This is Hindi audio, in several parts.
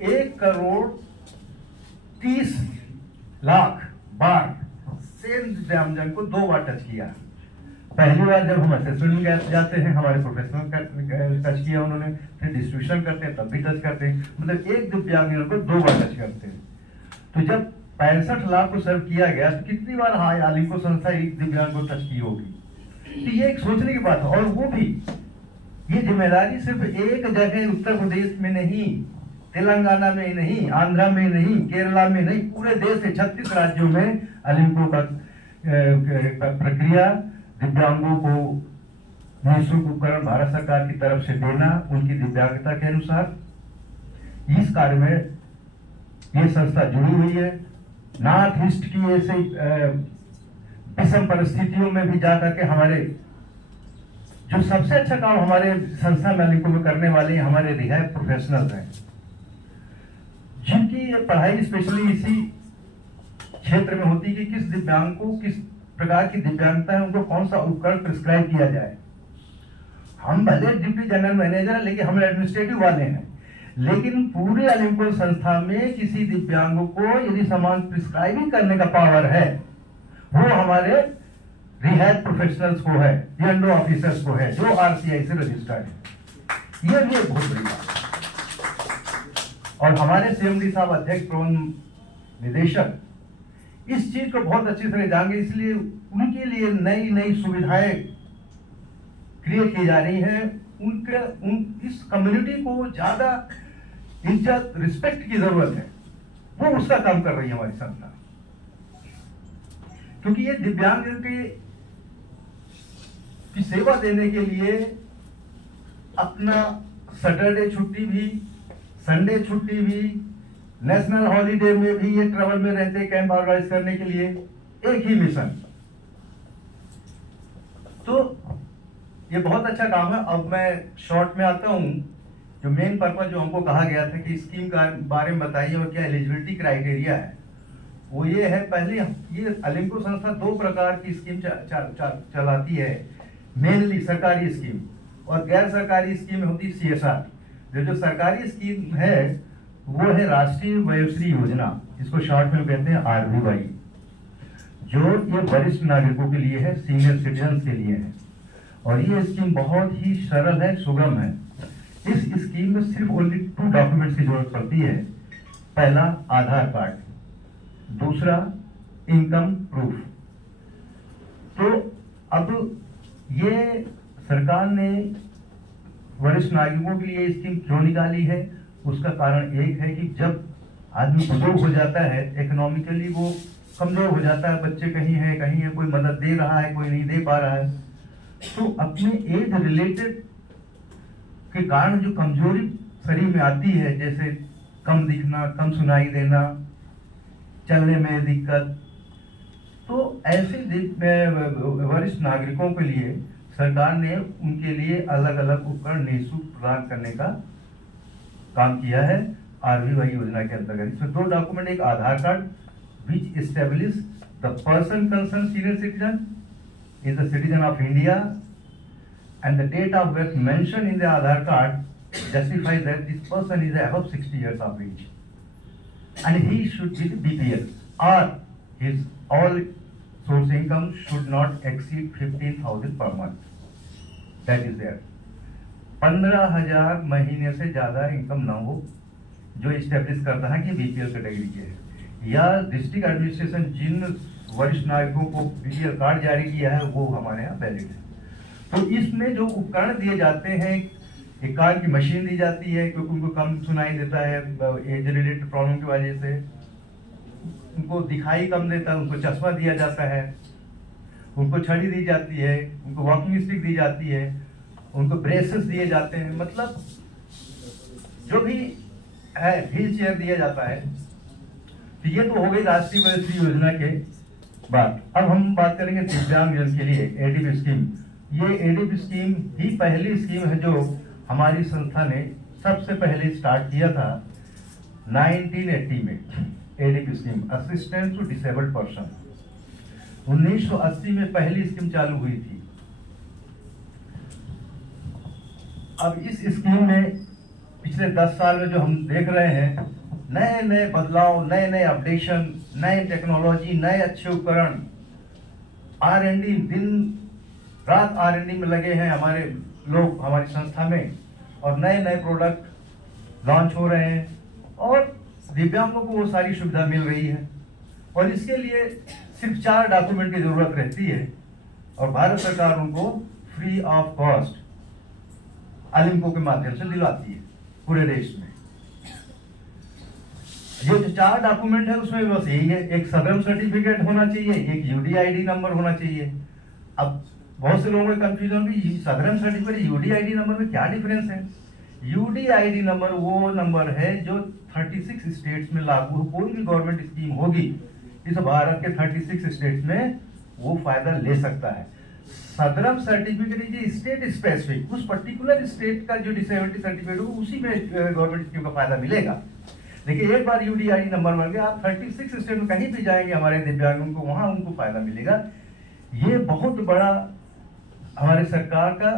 1,30,00,000 बार सेम दिव्यांगजन को 2 बार टच किया। पहली बार जब हम असेसमेंट में जाते हैं, हमारे प्रोफेशनल टच किया उन्होंने, फिर डिस्ट्रीब्यूशन करते हैं तब भी टच करते हैं, मतलब एक दिव्यांगजन को 2 बार टच करते हैं। तो जब 65 लाख को सर्व किया गया तो कितनी बार आलिंको संस्था एक दिव्यांग को टच की होगी? तो ये एक सोचने की बात है। और वो भी ये जिम्मेदारी सिर्फ एक जगह उत्तर प्रदेश में नहीं, तेलंगाना में नहीं, आंध्रा में नहीं, केरला में नहीं, पूरे देश के 36 राज्यों में अलिंको का प्रक्रिया दिव्यांगों को निःशुल्क उपकरण भारत सरकार की तरफ से देना उनकी दिव्यांगता के अनुसार, इस कार्य में ये संस्था जुड़ी हुई है। नॉर्थ ईस्ट की ऐसे विषम परिस्थितियों में भी जाकर के हमारे जो सबसे अच्छा काम हमारे संस्था मालिकों में करने वाले हमारे रिहैब प्रोफेशनल्स हैं, जिनकी पढ़ाई स्पेशली इसी क्षेत्र में होती है कि किस दिव्यांग को किस प्रकार की दिव्यांगता है, उनको कौन सा उपकरण प्रिस्क्राइब किया जाए। हम भले डिप्टी जनरल मैनेजर हैं, लेकिन हम एडमिनिस्ट्रेटिव वाले हैं, लेकिन पूरे अलिंको संस्था में किसी दिव्यांग को यदि सामान प्रिस्क्राइबिंग करने का पावर है, वो हमारे रिहैब प्रोफेशनल्स को है, DNO ऑफिसर्स को है, जो RCI से रजिस्टर्ड है। ये भी एक बहुत बड़ी बात है। और हमारे CMD साहब, अध्यक्ष प्रबंध निदेशक, इस चीज को बहुत अच्छी तरह जानेंगे, इसलिए उनके लिए नई नई सुविधाएं क्रिएट की जा रही हैं। इस कम्युनिटी को ज्यादा इज्जत रिस्पेक्ट की जरूरत है, वो उसका काम कर रही है हमारी संस्था। क्योंकि ये दिव्यांग की सेवा देने के लिए अपना सैटरडे छुट्टी भी, संडे छुट्टी भी, नेशनल हॉलीडे में भी ये ट्रैवल में रहते कैंप ऑर्गेनाइज करने के लिए, एक ही मिशन। तो ये बहुत अच्छा काम है। अब मैं शॉर्ट में आता हूं। जो मेन पर्पज जो हमको कहा गया था कि स्कीम का बारे में बताइए और क्या एलिजिबिलिटी क्राइटेरिया है, वो ये है। पहले ये अलिंको संस्था 2 प्रकार की स्कीम चलाती है, मेनली सरकारी स्कीम और गैर सरकारी स्कीम होती है CSR। जो सरकारी स्कीम है वो है राष्ट्रीय वयोश्री योजना, जिसको शॉर्ट में कहते हैं RVY, जो ये वरिष्ठ नागरिकों के लिए है, सीनियर सिटीजन के लिए है। और ये स्कीम बहुत ही सरल है, सुगम है। इस स्कीम में सिर्फ ओनली 2 डॉक्यूमेंट्स की जरूरत पड़ती है। पहला आधार कार्ड, दूसरा इनकम प्रूफ। तो अब ये सरकार ने वरिष्ठ नागरिकों के लिए स्कीम क्यों निकाली है, उसका कारण एक है कि जब आदमी बुजुर्ग हो जाता है, इकोनॉमिकली वो कमजोर हो जाता है, बच्चे कहीं है, कोई मदद दे रहा है, कोई नहीं दे पा रहा है, तो अपने एज रिलेटेड के कारण जो कमजोरी शरीर में आती है, जैसे कम दिखना, कम सुनाई देना, चलने में दिक्कत, तो ऐसे वरिष्ठ नागरिकों के लिए सरकार ने उनके लिए अलग अलग उपकरण निःशुल्क प्रदान करने का काम किया है RVY योजना के अंतर्गत। इसमें 2 डॉक्यूमेंट, एक आधार card which establish the person concerned senior citizen is a citizen of India and the date of birth mentioned in the Aadhaar card justifies that this person is above 60 years of age and he should be the BPL or his all source income should not exceed 15,000 per month. That is there. 15,000 महीने से ज्यादा इनकम ना हो, जो इस्टेब्लिश करता है कि BPL कैटेगरी के है, या डिस्ट्रिक्ट एडमिनिस्ट्रेशन जिन वरिष्ठ नागरिकों को BPL कार्ड जारी किया है वो हमारे यहाँ वैलिड है। तो इसमें जो उपकरण दिए जाते हैं, एक कार की मशीन दी जाती है क्योंकि उनको कम सुनाई देता है एज रिलेटेड प्रॉब्लम की वजह से, उनको दिखाई कम देता है, उनको चश्मा दिया जाता है, उनको छड़ी दी जाती है, उनको वॉकिंग स्टिक दी जाती है, उनको ब्रेसेस दिए जाते हैं, मतलब जो भी है व्हील चेयर दिया जाता है। तो ये तो हो गई राष्ट्रीय वयोश्री योजना के बाद। अब हम बात करेंगे दिव्यांगजन के लिए ADP स्कीम। ये ADP स्कीम ही पहली स्कीम है जो हमारी संस्था ने सबसे पहले स्टार्ट किया था 1980 में। ADP scheme assistance to disabled person 1980 में पहली स्कीम चालू हुई थी। अब इस स्कीम में पिछले 10 साल में जो हम देख रहे हैं, नए नए बदलाव, नए नए अपडेशन, नए टेक्नोलॉजी, नए अच्छे उपकरण, R&D, दिन रात R&D में लगे हैं हमारे लोग हमारी संस्था में, और नए नए प्रोडक्ट लॉन्च हो रहे हैं और दिव्यांगों को वो सारी सुविधा मिल रही है। और इसके लिए सिर्फ 4 डॉक्यूमेंट की जरूरत रहती है और भारत सरकार उनको फ्री ऑफ कॉस्ट आलिम्को के माध्यम से दिलाती है पूरे देश में। ये जो 4 डॉक्यूमेंट है उसमें बस यही है, एक सदरम सर्टिफिकेट होना चाहिए, एक UDID नंबर होना चाहिए। अब बहुत से लोगों को कंफ्यूजन भी, सदरम सर्टिफिकेट UDID नंबर में क्या डिफरेंस है? UDID नंबर वो नंबर है जो 36 स्टेट्स में लागू हो, कोई भी गवर्नमेंट स्कीम होगी इस भारत के 36 स्टेट्स में वो फायदा ले सकता है। सदरम सर्टिफिकेट ये स्टेट स्पेसिफिक, उस पर्टिकुलर स्टेट का जो डिसेबिलिटी सर्टिफिकेट हो उसी में गवर्नमेंट स्कीम का फायदा मिलेगा। लेकिन एक बार UDID नंबर बन गया, आप 36 स्टेट में कहीं भी जाएंगे हमारे दिव्यांगों को, वहां उनको फायदा मिलेगा। ये बहुत बड़ा हमारे सरकार का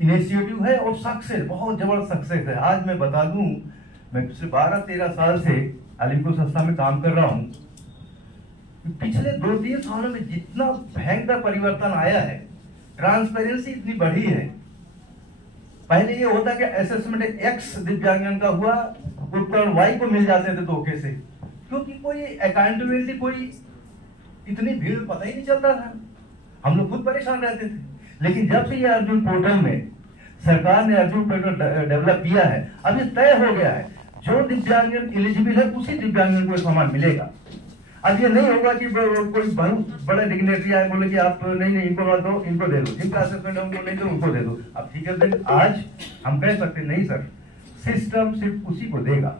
इनिशिएटिव है और सक्सेस, बहुत जबरदस्त सक्सेस है। आज मैं बता दूं, मैं पिछले 12-13 साल से आलिम्को संस्था में काम कर रहा हूं। पिछले 2-3 सालों में जितना भयंकर परिवर्तन आया है, ट्रांसपेरेंसी इतनी बढ़ी है। पहले ये होता कि असेसमेंट X दिव्यांगन का हुआ, उपकरण Y को मिल जाते थे धोखे से, क्योंकि कोई अकाउंटेबिलिटी, कोई इतनी भीड़ पता ही नहीं चलता था, हम लोग खुद परेशान रहते थे। लेकिन जब से ये अर्जुन पोर्टल में सरकार ने अर्जुन पोर्टल डेवलप किया है, अब ये तय हो गया है जो दिव्यांगन एलिजिबल है उसी दिव्यांगन को सामान मिलेगा। अब ये नहीं होगा कि कोई बहुत बड़ा डिग्नेटरी आए बोले कि आप नहीं इनको मत दो, इनको दे दो, जिनका असेसमेंट उनको नहीं दो, उनको दे दो। अब ठीक है, आज हम कह सकते नहीं सर, सिस्टम सिर्फ उसी को देगा,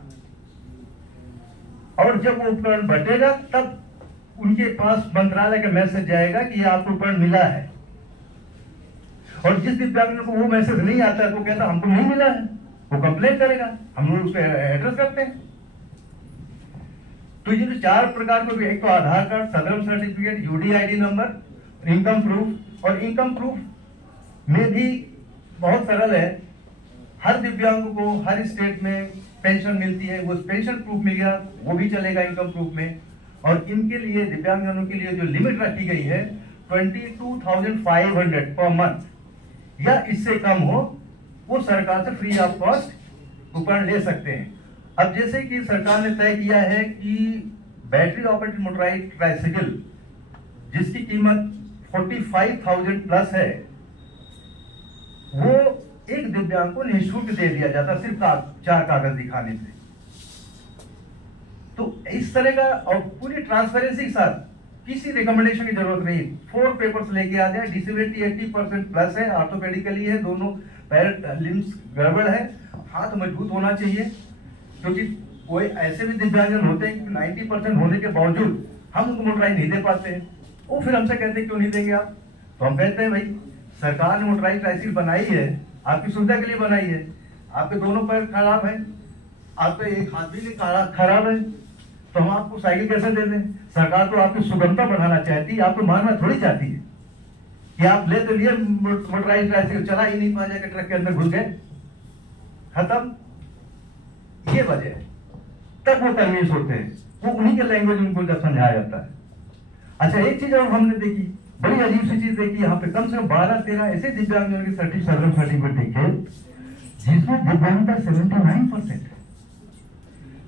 और जब वो उपकरण बटेगा तब उनके पास मंत्रालय का मैसेज जाएगा कि आपको उपकरण मिला है। और जिस दिव्यांग को वो मैसेज नहीं आता है तो कहता हमको नहीं मिला है, वो कंप्लेन करेगा, हम लोग उसको एड्रेस करते हैं। तो ये जो 4 प्रकार के, एक तो आधार कार्ड, सदरम certificate, UDID number, income proof, और इनकम प्रूफ में भी बहुत सरल है। हर दिव्यांग को हर स्टेट में पेंशन मिलती है, वो पेंशन प्रूफ मिल गया, वो भी चलेगा इनकम प्रूफ में। और इनके लिए, दिव्यांगजनों के लिए जो लिमिट रखी गई है 22,500 पर मंथ या इससे कम हो, वो सरकार से फ्री ऑफ कॉस्ट उपकरण ले सकते हैं। अब जैसे कि सरकार ने तय किया है कि बैटरी ऑपरेटेड मोटराइज्ड ट्राइसिकल जिसकी कीमत 45,000 प्लस है, वो एक दिव्यांग को निःशुल्क दे दिया जाता, सिर्फ 4 कागज दिखाने से। तो इस तरह का, और पूरी ट्रांसपेरेंसी के साथ, किसी रिकमेंडेशन की जरूरत नहीं, 4 पेपर्स लेके आ जाए। डिसेबिलिटी 80% प्लस है, ऑर्थोपेडिकली है, दोनों पैर लिम्स गड़बड़ है, हाथ मजबूत होना चाहिए, क्योंकि कोई ऐसे भी दिव्यांगजन होते हैं कि 90% होने के बावजूद हम उनको मोटराइज नहीं दे पाते हैं। वो फिर हमसे कहते हैं क्यों नहीं देंगे आप? तो हम कहते हैं भाई सरकार ने मोटराइज ट्राइसिकल बनाई है, आपकी सुविधा के लिए बनाई है, आपके दोनों पैर खराब है, आपका एक हाथ भी खराब है, तो हम आपको साइकिल कैसे दे दें? सरकार तो आपकी सुगमता बढ़ाना चाहती है, आपको मारना थोड़ी चाहती है कि आप ले तो लिए मोटराइज ट्राइसिकल, चला ही नहीं पाया, जाकर ट्रक के अंदर घुस गए, खत्म। ये वजह है, तब वो कन्विंस होते हैं, वो उन्हीं के लैंग्वेज उनको जब समझाया जाता है। अच्छा, एक चीज और हमने देखी, बड़ी अजीब सी चीज देखी, यहाँ पे कम से कम 12-13 ऐसे दिव्यांगजनों की सर्टिफिकेट देखे जिसमें दिव्यांगता 79%।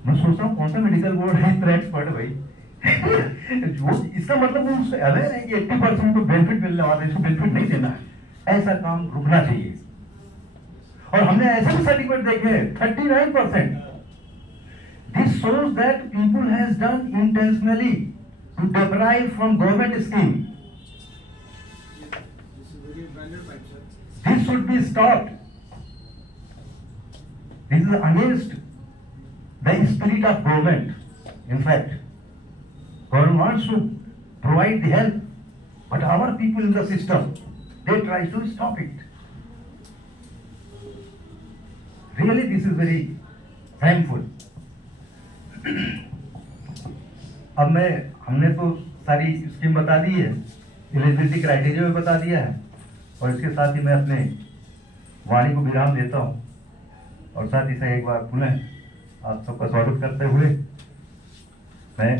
मैं सोचता हूँ कौन सा मेडिकल बोर्ड है इतना एक्सपर्ट भाई जो इसका मतलब वो उससे अवेयर है कि 80% को बेनिफिट मिलने वाला है, इसको बेनिफिट नहीं देना है। ऐसा काम रुकना चाहिए। और हमने ऐसे भी सर्टिफिकेट देखे 39%। This shows that people has done intentionally to deprive from government scheme. This should be stopped. This is against the spirit of government. In fact, government wants to provide the help, but our people in the system, they try to stop it. Really, this is very shameful. अब हमने तो सारी स्कीम बता दी है, एलिजिबिलिटी क्राइटेरिया भी बता दिया है, और इसके साथ ही मैं अपने वाणी को विराम देता हूँ और साथ ही साथ एक बार पुनः आप सबका स्वागत करते हुए मैं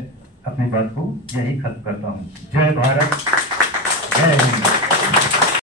अपनी बात को यही खत्म करता हूँ। जय भारत, जय हिंद।